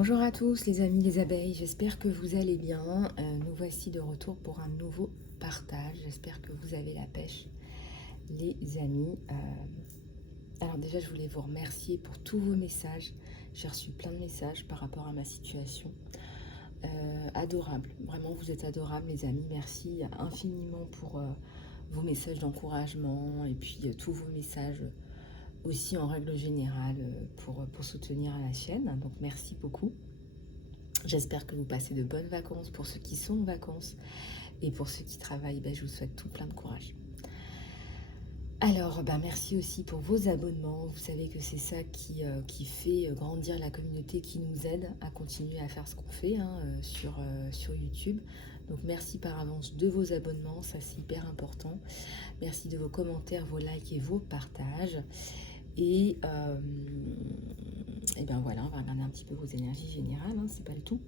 Bonjour à tous les amis les abeilles, j'espère que vous allez bien. Nous voici de retour pour un nouveau partage. J'espère que vous avez la pêche les amis. Alors déjà je voulais vous remercier pour tous vos messages. J'ai reçu plein de messages par rapport à ma situation. Adorable, vraiment vous êtes adorables les amis. Merci infiniment pour vos messages d'encouragement et puis tous vos messages aussi en règle générale pour soutenir la chaîne. Donc merci beaucoup. J'espère que vous passez de bonnes vacances. Pour ceux qui sont en vacances et pour ceux qui travaillent, je vous souhaite tout plein de courage. Alors, merci aussi pour vos abonnements. Vous savez que c'est ça qui fait grandir la communauté, qui nous aide à continuer à faire ce qu'on fait sur YouTube. Donc, merci par avance de vos abonnements, ça c'est hyper important. Merci de vos commentaires, vos likes et vos partages. Et ben voilà, on va regarder un petit peu vos énergies générales, c'est pas le tout.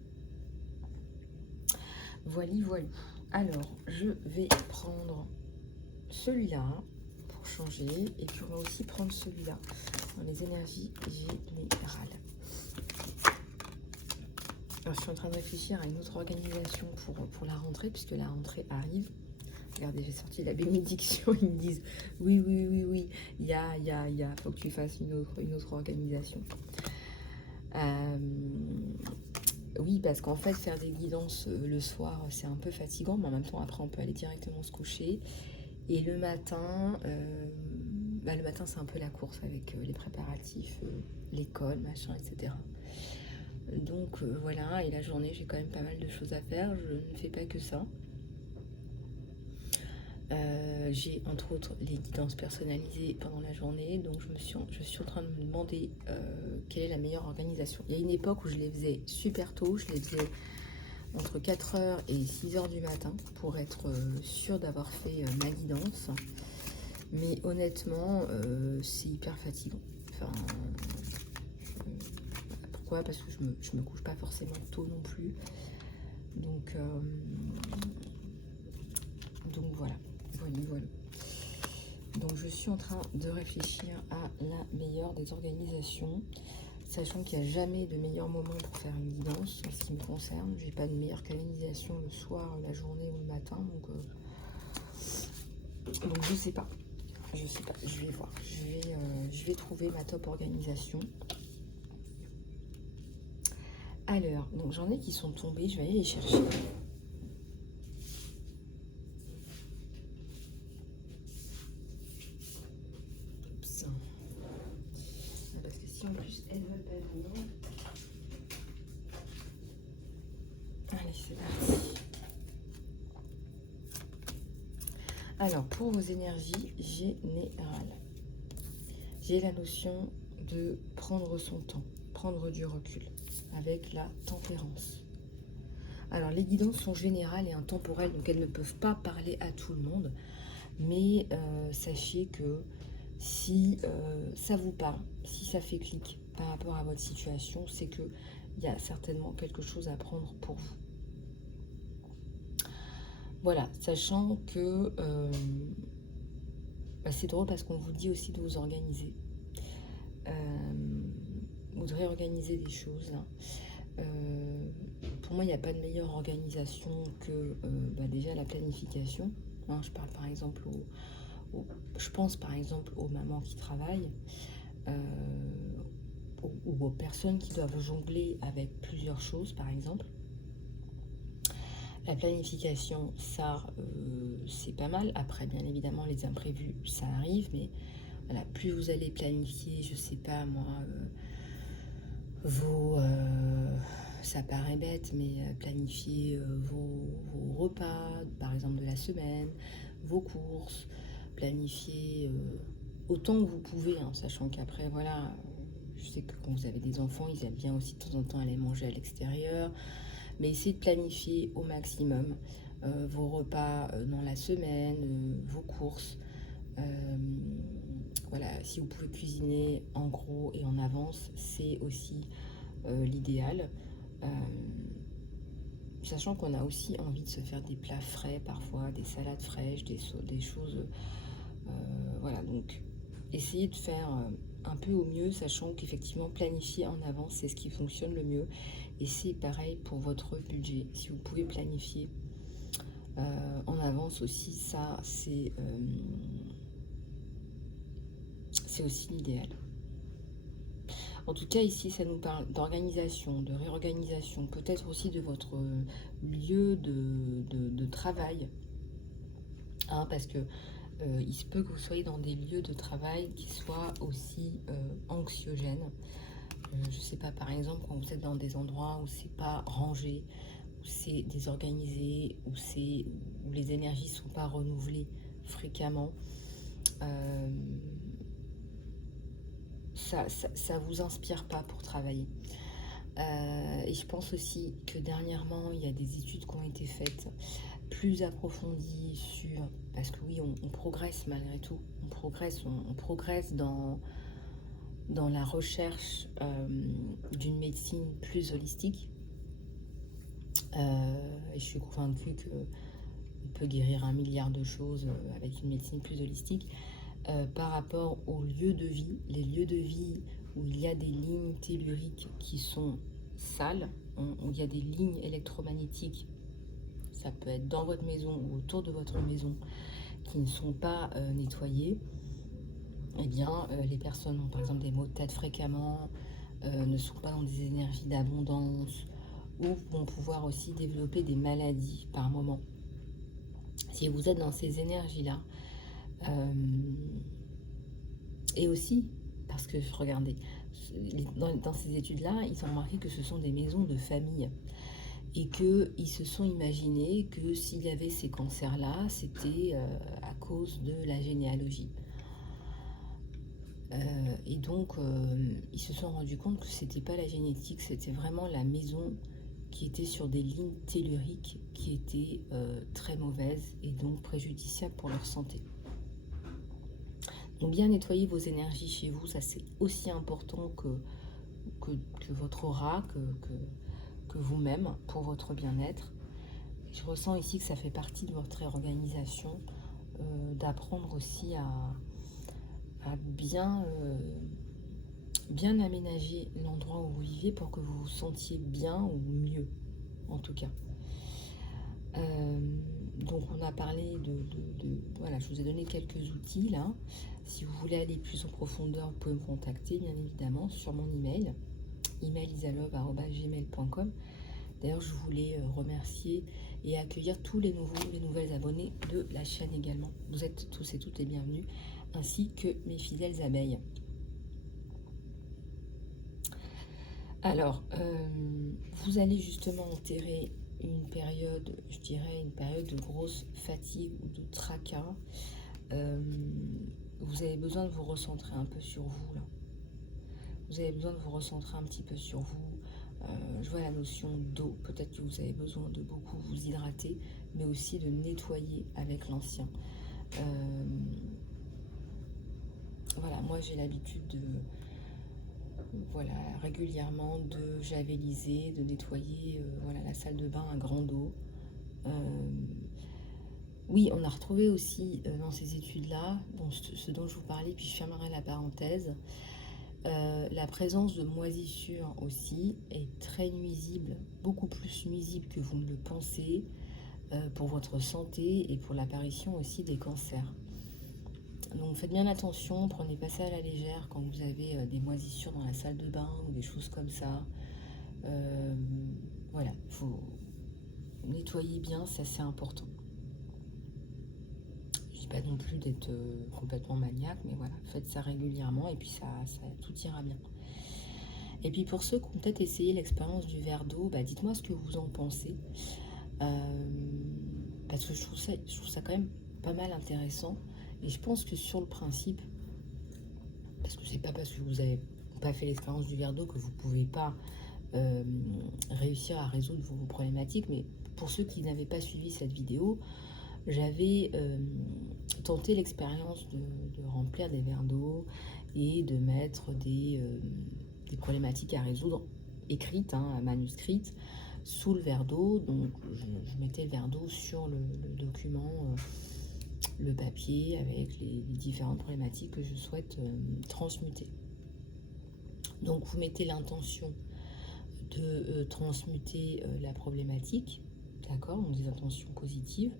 Voilà. Alors, je vais prendre celui-là pour changer. Et puis, on va aussi prendre celui-là dans les énergies générales. Alors, je suis en train de réfléchir à une autre organisation pour la rentrée, puisque la rentrée arrive. Regardez, j'ai sorti la bénédiction. Ils me disent oui, il y a, faut que tu fasses une autre organisation. Oui, parce qu'en fait, faire des guidances le soir, c'est un peu fatigant, mais en même temps, après, on peut aller directement se coucher. Et le matin, c'est un peu la course avec les préparatifs, l'école, machin, etc. Donc voilà, et la journée, j'ai quand même pas mal de choses à faire. Je ne fais pas que ça. J'ai entre autres les guidances personnalisées pendant la journée, donc je suis en train de me demander quelle est la meilleure organisation. Il y a une époque où je les faisais super tôt, je les faisais entre 4h et 6h du matin pour être sûre d'avoir fait ma guidance, mais honnêtement c'est hyper fatigant. Enfin, pourquoi? Parce que je me couche pas forcément tôt non plus, donc voilà. Donc je suis en train de réfléchir à la meilleure des organisations, sachant qu'il n'y a jamais de meilleur moment pour faire une guidance en ce qui me concerne. J'ai pas de meilleure canalisation le soir, la journée ou le matin, donc je sais pas, je vais voir, je vais trouver ma top organisation. Alors, donc j'en ai qui sont tombés, je vais aller les chercher. En plus elles veulent pas venir. Allez, c'est parti. Alors pour vos énergies générales, j'ai la notion de prendre son temps, prendre du recul avec la tempérance. Alors les guidances sont générales et intemporelles, donc elles ne peuvent pas parler à tout le monde, mais sachez que si ça vous parle, si ça fait clic par rapport à votre situation, c'est qu'il y a certainement quelque chose à prendre pour vous. Voilà, sachant que c'est drôle parce qu'on vous dit aussi de vous organiser. Vous devrez organiser des choses. Pour moi, il n'y a pas de meilleure organisation que déjà la planification. Je parle par exemple je pense par exemple aux mamans qui travaillent ou aux personnes qui doivent jongler avec plusieurs choses par exemple. La planification, ça c'est pas mal. Après bien évidemment les imprévus ça arrive, mais voilà, plus vous allez planifier, je sais pas moi, ça paraît bête, mais planifier vos repas, par exemple de la semaine, vos courses, planifier autant que vous pouvez, sachant qu'après, voilà, je sais que quand vous avez des enfants, ils aiment bien aussi de temps en temps aller manger à l'extérieur, mais essayez de planifier au maximum vos repas dans la semaine, vos courses. Voilà, si vous pouvez cuisiner en gros et en avance, c'est aussi l'idéal. Sachant qu'on a aussi envie de se faire des plats frais parfois, des salades fraîches, des choses. Voilà, donc essayez de faire un peu au mieux, sachant qu'effectivement planifier en avance, c'est ce qui fonctionne le mieux. Et c'est pareil pour votre budget. Si vous pouvez planifier en avance aussi, ça c'est aussi l'idéal. En tout cas, ici, ça nous parle d'organisation, de réorganisation, peut-être aussi de votre lieu de travail. Hein, parce que il se peut que vous soyez dans des lieux de travail qui soient aussi anxiogènes. Je ne sais pas, par exemple, quand vous êtes dans des endroits où c'est pas rangé, où c'est désorganisé, où les énergies sont pas renouvelées fréquemment, ça vous inspire pas pour travailler. Et je pense aussi que dernièrement, il y a des études qui ont été faites plus approfondies sur... Parce que oui, on progresse malgré tout. On progresse dans la recherche d'une médecine plus holistique. Et je suis convaincue qu'on peut guérir 1 milliard de choses avec une médecine plus holistique. Par rapport aux lieux de vie, les lieux de vie où il y a des lignes telluriques qui sont sales, où il y a des lignes électromagnétiques, ça peut être dans votre maison ou autour de votre maison, qui ne sont pas nettoyées, eh bien les personnes ont par exemple des maux de tête fréquemment, ne sont pas dans des énergies d'abondance, ou vont pouvoir aussi développer des maladies par moment. Si vous êtes dans ces énergies-là, et aussi, parce que regardez, dans ces études-là, ils ont remarqué que ce sont des maisons de famille et qu'ils se sont imaginés que s'il y avait ces cancers-là, c'était à cause de la généalogie. Et donc, ils se sont rendus compte que c'était pas la génétique, c'était vraiment la maison qui était sur des lignes telluriques qui étaient très mauvaises et donc préjudiciables pour leur santé. Donc bien nettoyer vos énergies chez vous, ça c'est aussi important que votre aura, que vous-même, pour votre bien-être. Je ressens ici que ça fait partie de votre réorganisation, d'apprendre aussi à bien aménager l'endroit où vous vivez pour que vous vous sentiez bien ou mieux, en tout cas. Donc on a parlé voilà, je vous ai donné quelques outils là. Si vous voulez aller plus en profondeur, vous pouvez me contacter bien évidemment sur mon email isalove@gmail.com. D'ailleurs, je voulais remercier et accueillir tous les nouvelles abonnés de la chaîne également. Vous êtes tous et toutes les bienvenus, ainsi que mes fidèles abeilles. Alors, vous allez justement enterrer une période, je dirais une période de grosse fatigue ou de tracas. Vous avez besoin de vous recentrer un peu sur vous là. Vous avez besoin de vous recentrer un petit peu sur vous. Je vois la notion d'eau. Peut-être que vous avez besoin de beaucoup vous hydrater, mais aussi de nettoyer avec l'ancien. Voilà, moi j'ai l'habitude de... Voilà, régulièrement de javeliser, de nettoyer voilà, la salle de bain à grande eau. Oui, on a retrouvé aussi dans ces études-là, ce dont je vous parlais, puis je fermerai la parenthèse, la présence de moisissures aussi est très nuisible, beaucoup plus nuisible que vous ne le pensez, pour votre santé et pour l'apparition aussi des cancers. Donc faites bien attention, prenez pas ça à la légère quand vous avez des moisissures dans la salle de bain ou des choses comme ça. Voilà, il faut nettoyer bien, ça c'est important. Je dis pas non plus d'être complètement maniaque, mais voilà, faites ça régulièrement et puis ça tout ira bien. Et puis pour ceux qui ont peut-être essayé l'expérience du verre d'eau, bah dites-moi ce que vous en pensez. Parce que je trouve ça quand même pas mal intéressant. Et je pense que sur le principe, parce que c'est pas parce que vous n'avez pas fait l'expérience du verre d'eau que vous ne pouvez pas réussir à résoudre vos problématiques, mais pour ceux qui n'avaient pas suivi cette vidéo, j'avais tenté l'expérience de remplir des verres d'eau et de mettre des problématiques à résoudre écrites, manuscrites, sous le verre d'eau. Donc je mettais le verre d'eau sur le document, le papier avec les différentes problématiques que je souhaite transmuter. Donc vous mettez l'intention de transmuter la problématique, d'accord, donc des intentions positives,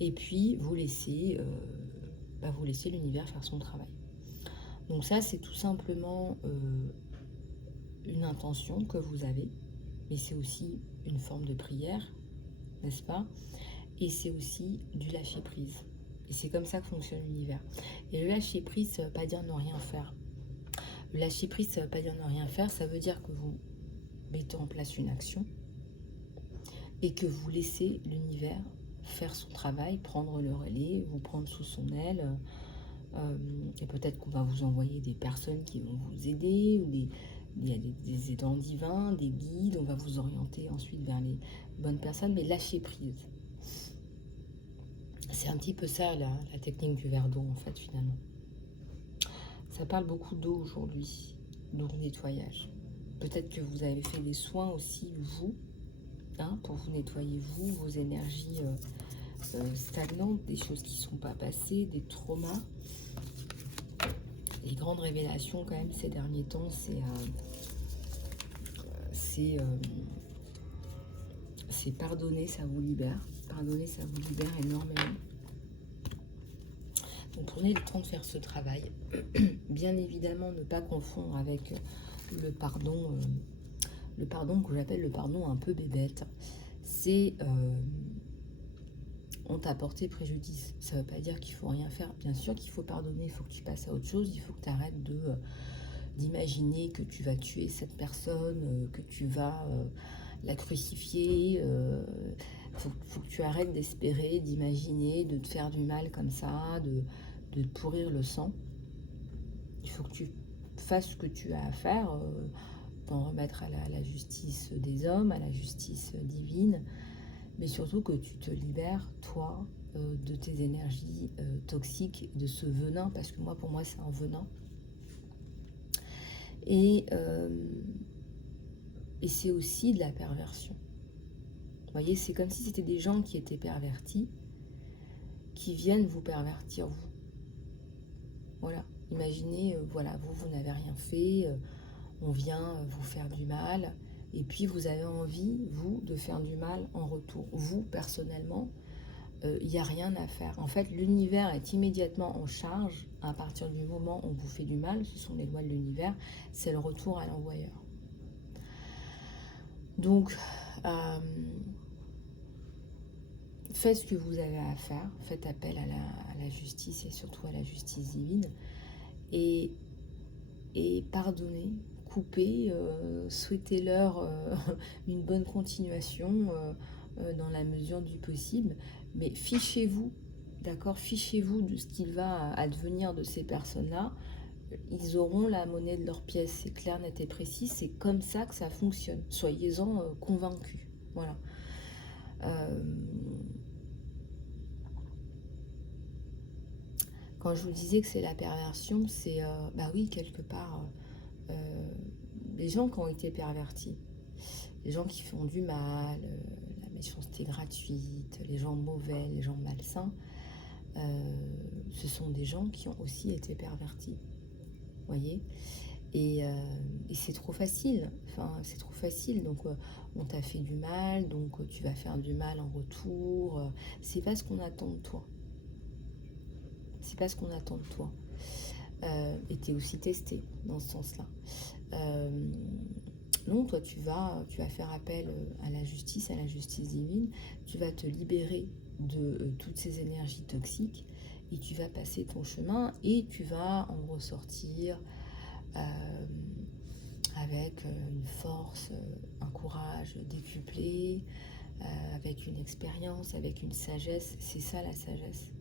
et puis vous laissez l'univers faire son travail. Donc ça, c'est tout simplement une intention que vous avez, mais c'est aussi une forme de prière, n'est-ce pas? Et c'est aussi du lâcher-prise. Et c'est comme ça que fonctionne l'univers. Et le lâcher-prise, ça ne veut pas dire ne rien faire. Le lâcher-prise, ça ne veut pas dire ne rien faire, ça veut dire que vous mettez en place une action et que vous laissez l'univers faire son travail, prendre le relais, vous prendre sous son aile. Et peut-être qu'on va vous envoyer des personnes qui vont vous aider, ou il y a des aidants divins, des guides, on va vous orienter ensuite vers les bonnes personnes, mais lâchez prise. C'est un petit peu ça la technique du verre d'eau en fait finalement. Ça parle beaucoup d'eau aujourd'hui, d'eau nettoyage. Peut-être que vous avez fait des soins aussi, vous, hein, pour vous nettoyer vous, vos énergies stagnantes, des choses qui ne sont pas passées, des traumas. Les grandes révélations quand même ces derniers temps, c'est pardonner, ça vous libère. Pardonner, ça vous libère énormément. Donc prenez le temps de faire ce travail. Bien évidemment, ne pas confondre avec le pardon que j'appelle le pardon un peu bébête. C'est on t'a porté préjudice. Ça ne veut pas dire qu'il faut rien faire. Bien sûr qu'il faut pardonner, il faut que tu passes à autre chose. Il faut que tu arrêtes d'imaginer que tu vas tuer cette personne, que tu vas la crucifier. Faut que tu arrêtes d'espérer, d'imaginer, de te faire du mal comme ça, de te pourrir le sang. Il faut que tu fasses ce que tu as à faire, t'en remettre à la justice des hommes, à la justice divine, mais surtout que tu te libères, toi, de tes énergies toxiques, de ce venin, parce que pour moi, c'est un venin. Et c'est aussi de la perversion. Vous voyez, c'est comme si c'était des gens qui étaient pervertis, qui viennent vous pervertir, vous. Voilà. Imaginez, voilà, vous n'avez rien fait, on vient vous faire du mal, et puis vous avez envie, vous, de faire du mal en retour. Vous, personnellement, il n'y a rien à faire. En fait, l'univers est immédiatement en charge à partir du moment où on vous fait du mal. Ce sont les lois de l'univers, c'est le retour à l'envoyeur. Donc, faites ce que vous avez à faire, faites appel à la justice et surtout à la justice divine, et pardonnez, coupez, souhaitez-leur une bonne continuation dans la mesure du possible, mais fichez-vous, d'accord, fichez-vous de ce qu'il va advenir de ces personnes-là. Ils auront la monnaie de leur pièce, c'est clair, net et précis, c'est comme ça que ça fonctionne, soyez-en convaincus, voilà. Quand je vous disais que c'est la perversion, c'est, bah oui, quelque part, les gens qui ont été pervertis, les gens qui font du mal, la méchanceté gratuite, les gens mauvais, les gens malsains, ce sont des gens qui ont aussi été pervertis, vous voyez. Et c'est trop facile, enfin c'est trop facile, donc on t'a fait du mal, donc tu vas faire du mal en retour, c'est pas ce qu'on attend de toi. C'est pas ce qu'on attend de toi. Et t'es aussi testé dans ce sens-là. Non, toi tu vas faire appel à la justice divine, tu vas te libérer de toutes ces énergies toxiques et tu vas passer ton chemin et tu vas en ressortir avec une force, un courage décuplé, avec une expérience, avec une sagesse. C'est ça la sagesse.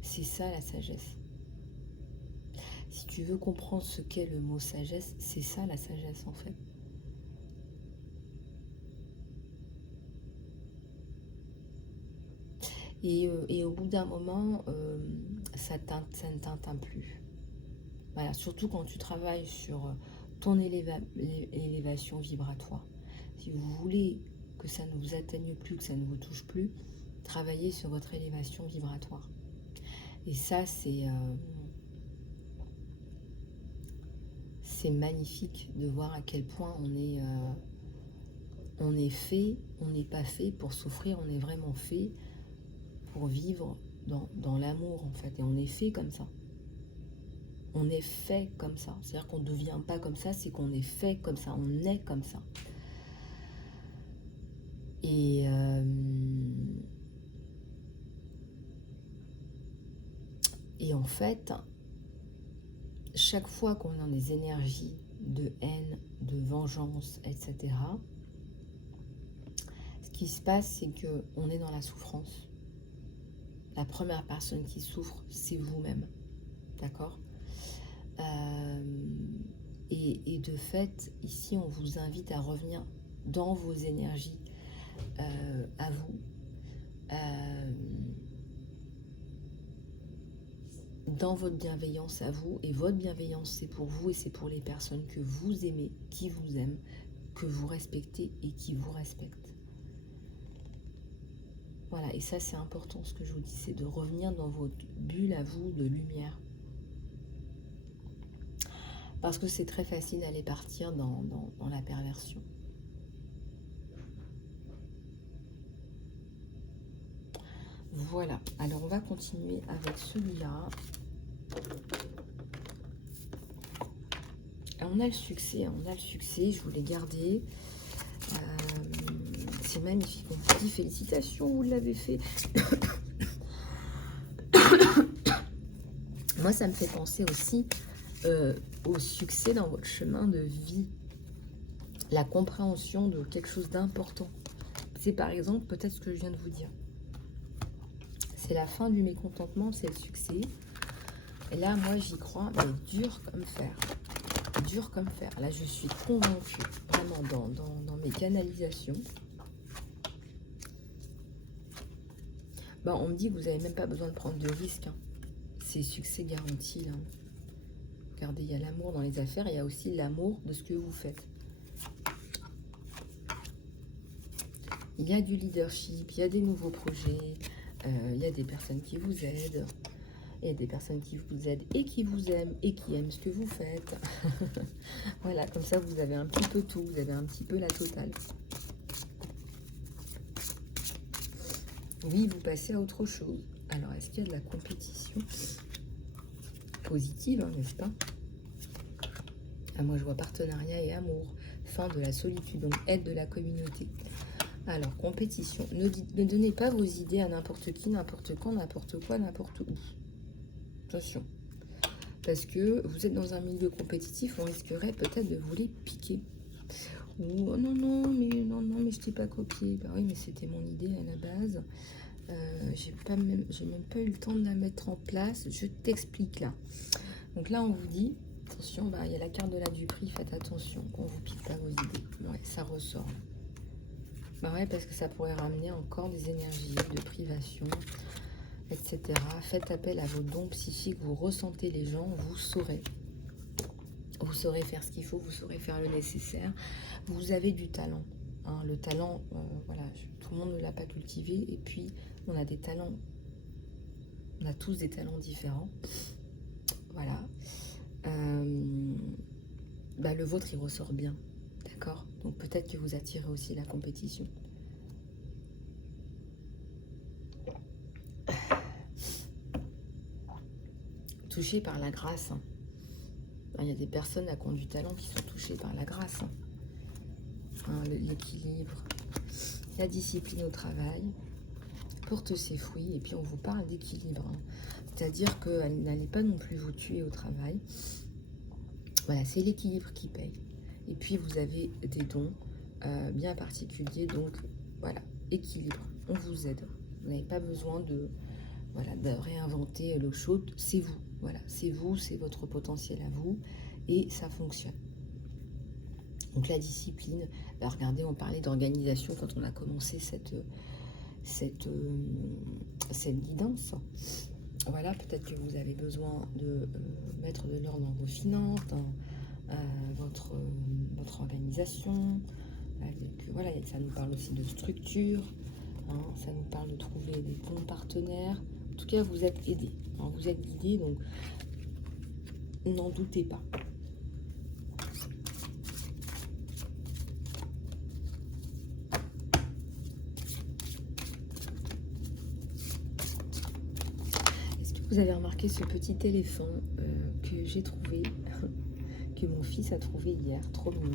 C'est ça la sagesse. Si tu veux comprendre ce qu'est le mot sagesse, c'est ça la sagesse en fait. Et au bout d'un moment, ça ne t'atteint plus. Voilà, surtout quand tu travailles sur ton élévation vibratoire. Si vous voulez que ça ne vous atteigne plus, que ça ne vous touche plus, travaillez sur votre élévation vibratoire. Et ça, c'est c'est magnifique de voir à quel point on est fait, on n'est pas fait pour souffrir, on est vraiment fait pour vivre dans l'amour en fait, et on est fait comme ça. On est fait comme ça, c'est-à-dire qu'on ne devient pas comme ça, c'est qu'on est fait comme ça, on est comme ça. Et en fait, chaque fois qu'on a des énergies de haine, de vengeance, etc., ce qui se passe, c'est qu'on est dans la souffrance. La première personne qui souffre, c'est vous-même. D'accord ? Et de fait, ici, on vous invite à revenir dans vos énergies à vous. Dans votre bienveillance à vous, et votre bienveillance c'est pour vous et c'est pour les personnes que vous aimez, qui vous aiment, que vous respectez et qui vous respectent. Voilà, et ça c'est important, ce que je vous dis, c'est de revenir dans votre bulle à vous de lumière. Parce que c'est très facile d'aller partir dans la perversion. Voilà, alors on va continuer avec celui-là. On a le succès, je vous l'ai gardé. C'est magnifique, on vous dit félicitations, vous l'avez fait. Moi, ça me fait penser aussi au succès dans votre chemin de vie. La compréhension de quelque chose d'important. C'est par exemple, peut-être ce que je viens de vous dire. C'est la fin du mécontentement, c'est le succès. Et là, moi, j'y crois, mais dur comme fer. Dur comme fer. Là, je suis convaincue, vraiment, dans mes canalisations. On me dit que vous n'avez même pas besoin de prendre de risques. Hein. C'est succès garanti. Là. Regardez, il y a l'amour dans les affaires, il y a aussi l'amour de ce que vous faites. Il y a du leadership, il y a des nouveaux projets, il y a des personnes qui vous aident. Il y a des personnes qui vous aident et qui vous aiment et qui aiment ce que vous faites. Voilà, comme ça, vous avez un petit peu tout. Vous avez un petit peu la totale. Oui, vous passez à autre chose. Alors, est-ce qu'il y a de la compétition positive, hein, n'est-ce pas? Moi, je vois partenariat et amour. Fin de la solitude, donc aide de la communauté. Alors, compétition. Ne donnez pas vos idées à n'importe qui, n'importe quand, n'importe quoi, n'importe où. Attention. Parce que vous êtes dans un milieu compétitif, on risquerait peut-être de vous les piquer. Ou oh non, mais je t'ai pas copié. Bah oui, mais c'était mon idée à la base. J'ai même pas eu le temps de la mettre en place. Je t'explique là. Donc là, on vous dit, attention, il y a la carte de la Duperie, faites attention qu'on vous pique pas vos idées. Ouais, ça ressort. Ouais, parce que ça pourrait ramener encore des énergies de privation, etc. Faites appel à vos dons psychiques, vous ressentez les gens, vous saurez. Vous saurez faire ce qu'il faut, vous saurez faire le nécessaire. Vous avez du talent. Hein. Le talent, voilà, tout le monde ne l'a pas cultivé. Et puis, on a des talents. On a tous des talents différents. Voilà. Le vôtre, il ressort bien. D'accord? Donc, peut-être que vous attirez aussi la compétition. Touché par la grâce. Hein. Il y a des personnes qui ont du talent qui sont touchées par la grâce. Hein, l'équilibre, la discipline au travail, porte ses fruits. Et puis on vous parle d'équilibre. Hein. C'est-à-dire que n'allez pas non plus vous tuer au travail. Voilà, c'est l'équilibre qui paye. Et puis vous avez des dons bien particuliers. Donc voilà, équilibre. On vous aide. Vous n'avez pas besoin de réinventer l'eau chaude. C'est vous. Voilà, c'est vous, c'est votre potentiel à vous. Et ça fonctionne. Donc la discipline, regardez, on parlait d'organisation quand on a commencé cette guidance. Voilà, peut-être que vous avez besoin de mettre de l'ordre dans vos finances, dans votre organisation. Voilà, ça nous parle aussi de structure, hein, ça nous parle de trouver des bons partenaires. En tout cas, vous êtes aidés, hein, vous êtes guidés, donc n'en doutez pas. vous avez remarqué ce petit éléphant que j'ai trouvé, que mon fils a trouvé hier, trop mignon.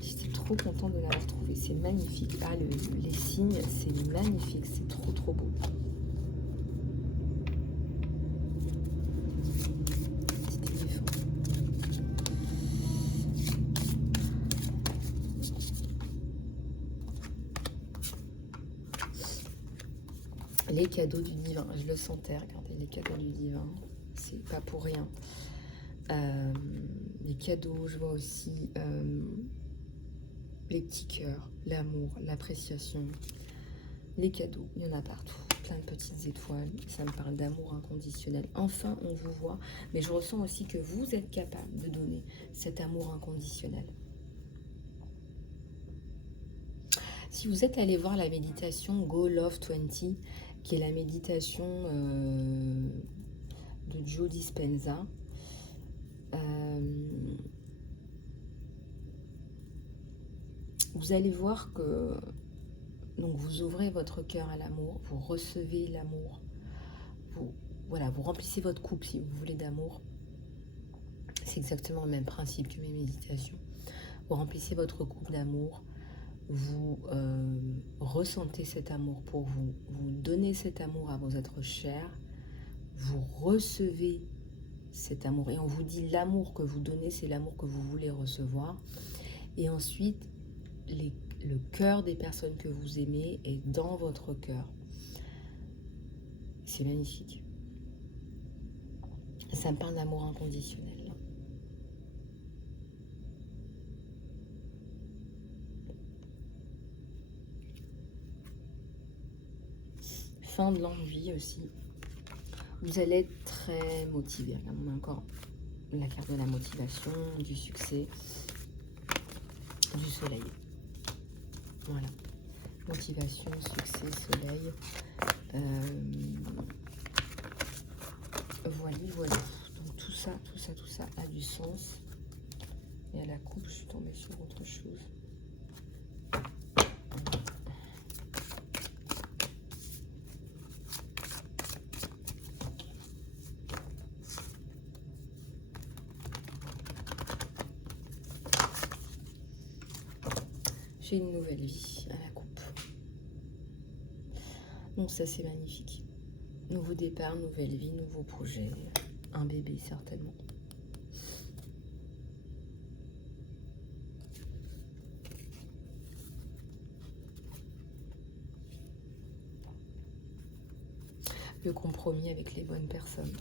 J'étais trop contente de l'avoir trouvé, c'est magnifique. Ah, les signes, c'est magnifique, c'est trop trop beau. Petit éléphant. Les cadeaux du divin, je le sentais, regardez, les cadeaux du divin, c'est pas pour rien. Les cadeaux, je vois aussi les petits cœurs, l'amour, l'appréciation, les cadeaux, il y en a partout, plein de petites étoiles, ça me parle d'amour inconditionnel. Enfin, on vous voit, mais je ressens aussi que vous êtes capable de donner cet amour inconditionnel. Si vous êtes allé voir la méditation Go Love 20, qui est la méditation de Joe Dispenza, vous allez voir que donc vous ouvrez votre cœur à l'amour, vous recevez l'amour, voilà, vous remplissez votre coupe si vous voulez d'amour. C'est exactement le même principe que mes méditations. Vous remplissez votre coupe d'amour, vous ressentez cet amour pour vous, vous donnez cet amour à vos êtres chers, vous recevez cet amour et on vous dit l'amour que vous donnez, c'est l'amour que vous voulez recevoir. Et ensuite, le cœur des personnes que vous aimez est dans votre cœur. C'est magnifique. Ça me parle d'amour inconditionnel. Fin de l'envie aussi. Vous allez être très motivé. On a encore la carte de la motivation, du succès, du soleil. Voilà. Motivation, succès, soleil. Voilà. Donc tout ça a du sens. Et à la coupe, je suis tombée sur autre chose. J'ai une nouvelle vie à la coupe. Donc ça, c'est magnifique. Nouveau départ, nouvelle vie, nouveau projet. Un bébé, certainement. Le compromis avec les bonnes personnes.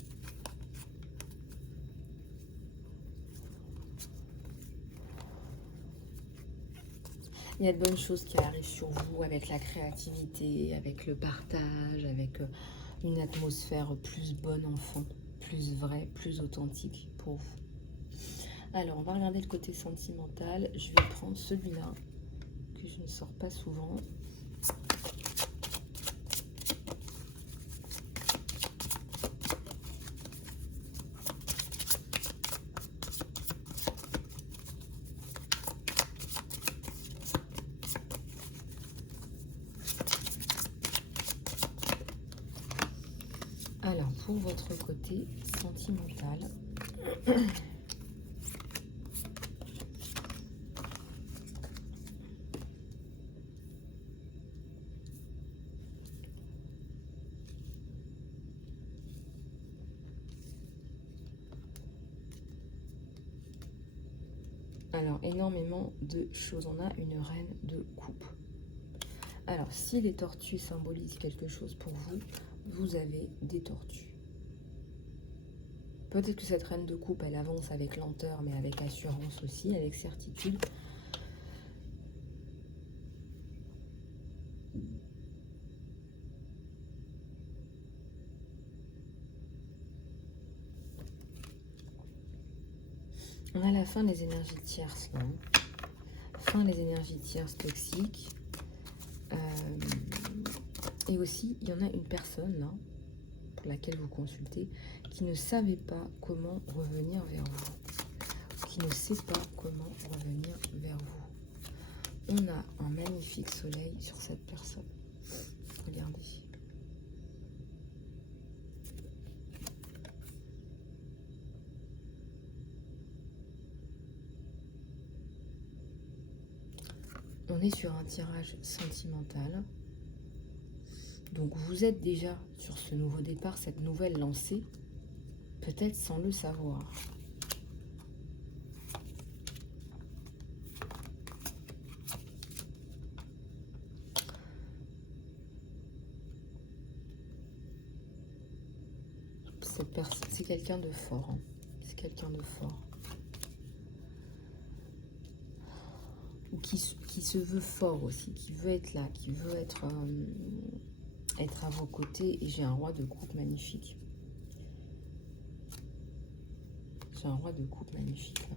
Il y a de bonnes choses qui arrivent sur vous avec la créativité, avec le partage, avec une atmosphère plus bonne enfant, plus vraie, plus authentique pour vous. Alors, on va regarder le côté sentimental. Je vais prendre celui-là, que je ne sors pas souvent. Alors, pour votre côté sentimental, alors, énormément de choses. On a une reine de coupe. Alors, si les tortues symbolisent quelque chose pour vous, vous avez des tortues. Peut-être que cette reine de coupe, elle avance avec lenteur, mais avec assurance aussi, avec certitude. On a la fin des énergies tierces, là. Fin des énergies tierces toxiques. Et aussi, il y en a une personne, là, pour laquelle vous consultez, qui ne savait pas comment revenir vers vous. Qui ne sait pas comment revenir vers vous. On a un magnifique soleil sur cette personne. Regardez. On est sur un tirage sentimental. Donc vous êtes déjà sur ce nouveau départ, cette nouvelle lancée, peut-être sans le savoir. Cette personne, c'est quelqu'un de fort. Hein. C'est quelqu'un de fort. Ou qui se veut fort aussi, qui veut être là, qui veut être à vos côtés. Et j'ai un roi de coupe magnifique. J'ai un roi de coupe magnifique. Là.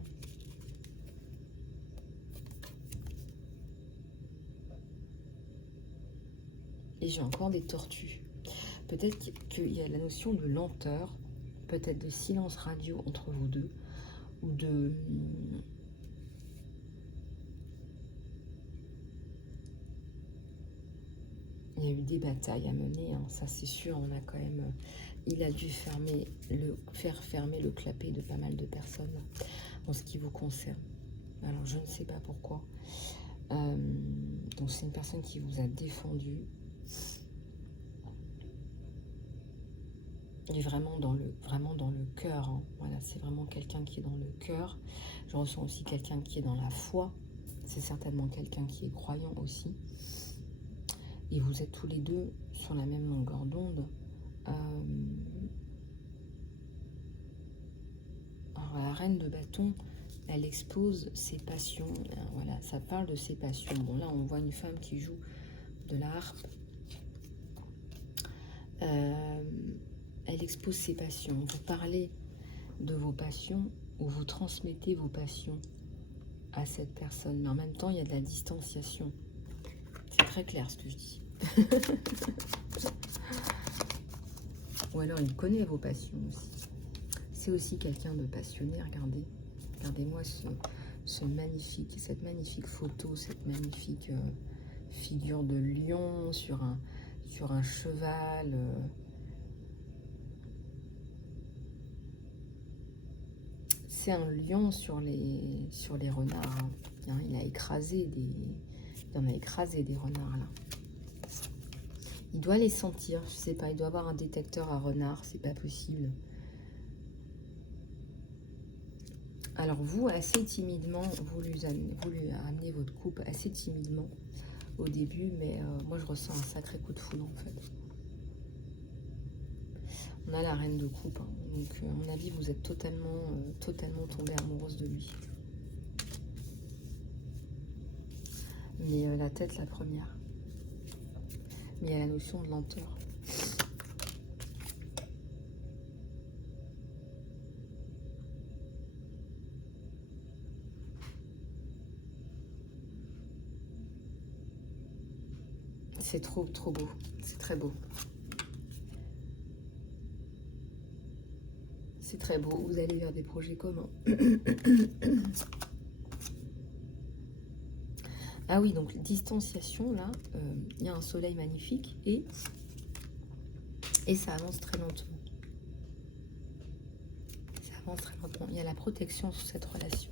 Et j'ai encore des tortues. Peut-être qu'il y a la notion de lenteur, peut-être de silence radio entre vous deux, ou de... Il y a eu des batailles à mener, hein, ça c'est sûr, on a quand même... Il a dû faire fermer le clapet de pas mal de personnes en ce qui vous concerne. Alors je ne sais pas pourquoi. Donc c'est une personne qui vous a défendu. Il est vraiment dans le cœur. Hein. Voilà, c'est vraiment quelqu'un qui est dans le cœur. Je ressens aussi quelqu'un qui est dans la foi. C'est certainement quelqu'un qui est croyant aussi. Et vous êtes tous les deux sur la même longueur d'onde. Alors, la reine de bâton, elle expose ses passions. Voilà, ça parle de ses passions. Bon, là, on voit une femme qui joue de la harpe. Elle expose ses passions. Vous parlez de vos passions ou vous transmettez vos passions à cette personne. Mais en même temps, il y a de la distanciation. C'est très clair ce que je dis. Ou alors, il connaît vos passions aussi. C'est aussi quelqu'un de passionné. Regardez. Regardez-moi cette magnifique photo, cette magnifique figure de lion sur un cheval. C'est un lion sur les renards. Hein. Il a écrasé il en a écrasé des renards là. Il doit les sentir, je sais pas, il doit avoir un détecteur à renards, c'est pas possible. Alors vous, assez timidement, vous lui amenez votre coupe assez timidement au début, mais moi je ressens un sacré coup de foudre en fait. On a la reine de coupe, hein. Donc à mon avis, vous êtes totalement tombée amoureuse de lui. Mais la tête, la première. Mais il y a la notion de lenteur. C'est trop beau. C'est très beau. C'est très beau. Vous allez vers des projets communs. Ah oui, donc distanciation, là, il y a un soleil magnifique et ça avance très lentement. Ça avance très lentement. Il y a la protection sur cette relation.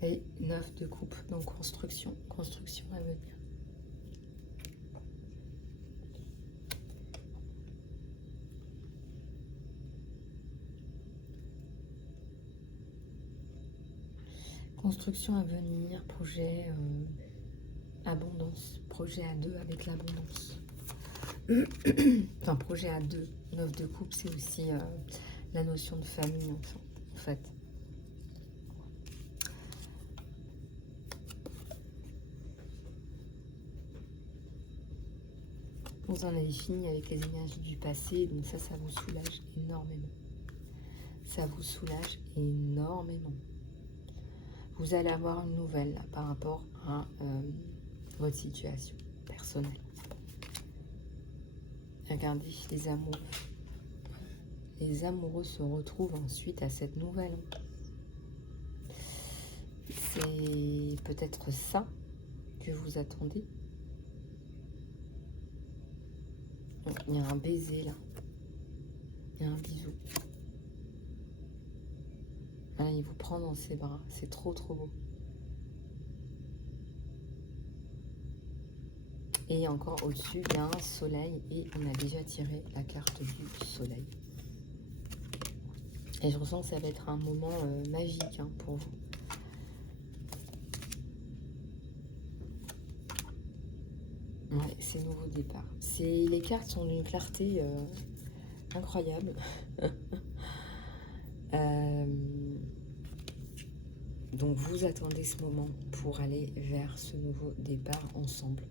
Et 9 de coupe, donc construction à venir. Construction à venir, projet abondance, projet à deux avec l'abondance. Enfin, projet à deux, 9 de coupe, c'est aussi la notion de famille, enfin, en fait. Vous en avez fini avec les énergies du passé, donc ça vous soulage énormément. Ça vous soulage énormément. Vous allez avoir une nouvelle là, par rapport à votre situation personnelle. Regardez les amoureux. Les amoureux se retrouvent ensuite à cette nouvelle. C'est peut-être ça que vous attendez. Il y a un baiser là. et un bisou. Voilà, il vous prend dans ses bras. C'est trop beau. Et encore au-dessus, il y a un soleil et on a déjà tiré la carte du soleil. Et je ressens que ça va être un moment magique hein, pour vous. Ouais, c'est nouveau départ. Les cartes sont d'une clarté incroyable. Donc vous attendez ce moment pour aller vers ce nouveau départ ensemble.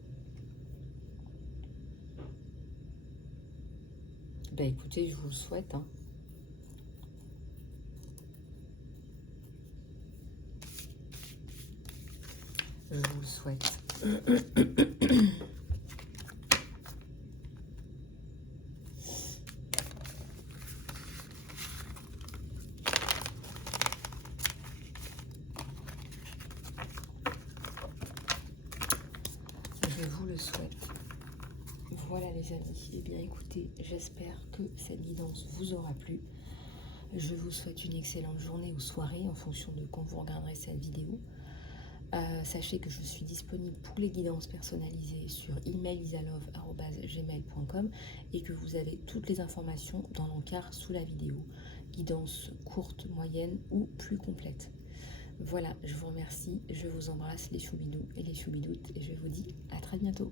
Bah écoutez, je vous le souhaite. Hein. Je vous le souhaite. Je vous le souhaite. Voilà les amis. Eh bien écoutez, j'espère que cette guidance vous aura plu. Je vous souhaite une excellente journée ou soirée en fonction de quand vous regarderez cette vidéo. Sachez que je suis disponible pour les guidances personnalisées sur emailisalof@gmail.com et que vous avez toutes les informations dans l'encart sous la vidéo. Guidance courte, moyenne ou plus complète. Voilà, je vous remercie, je vous embrasse les choubidous et les choubidoutes et je vous dis à très bientôt.